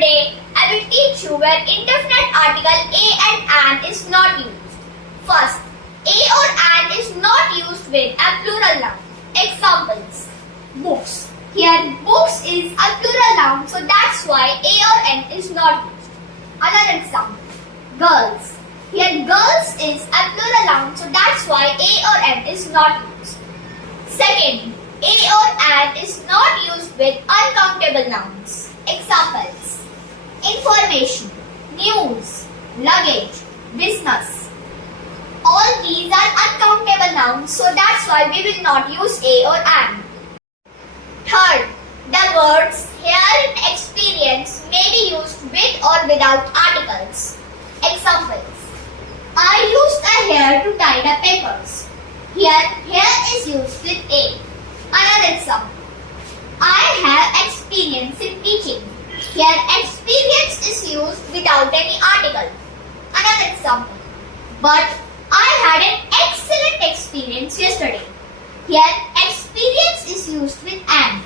Today, I will teach you where indefinite article a and an is not used. First, a or an is not used with a plural noun. Examples: books. Here, books is a plural noun, so that's why a or n is not used. Another example: girls. Here, girls is a plural noun, so that's why a or n is not used. Second, a or an is not used with uncountable nouns. Examples: information, news, luggage, business. All these are uncountable nouns, so that's why we will not use a or an. Third, the words hear and experience may be used with or without articles. Examples: I used a hair to tie the papers. Here, hair is used with a. Another example: I have experience in teaching. Here, experience is used without any article. Another example: but I had an excellent experience yesterday. Here, experience is used with an.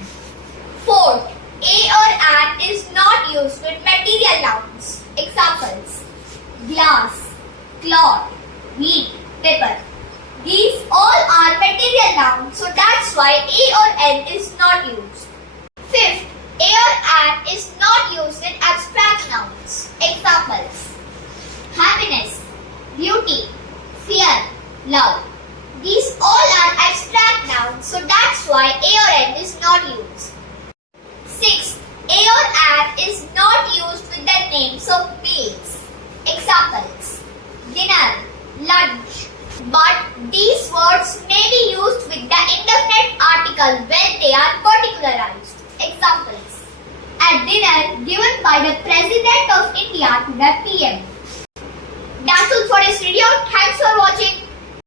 Fourth, a or an is not used with material nouns. Examples: glass, cloth, wheat, pepper. These all are material nouns, so that's why a or n is not used. Fifth, a or an is not used in abstract nouns. Examples: happiness, beauty, fear, love. These all are abstract nouns, so that's why a or n is not used. Sixth, a or an is not used with the names of meals. Examples: dinner, lunch. But these words may be used with the indefinite article when they are particularized. Examples: at dinner given by the President of India to the PM. That's all for this video.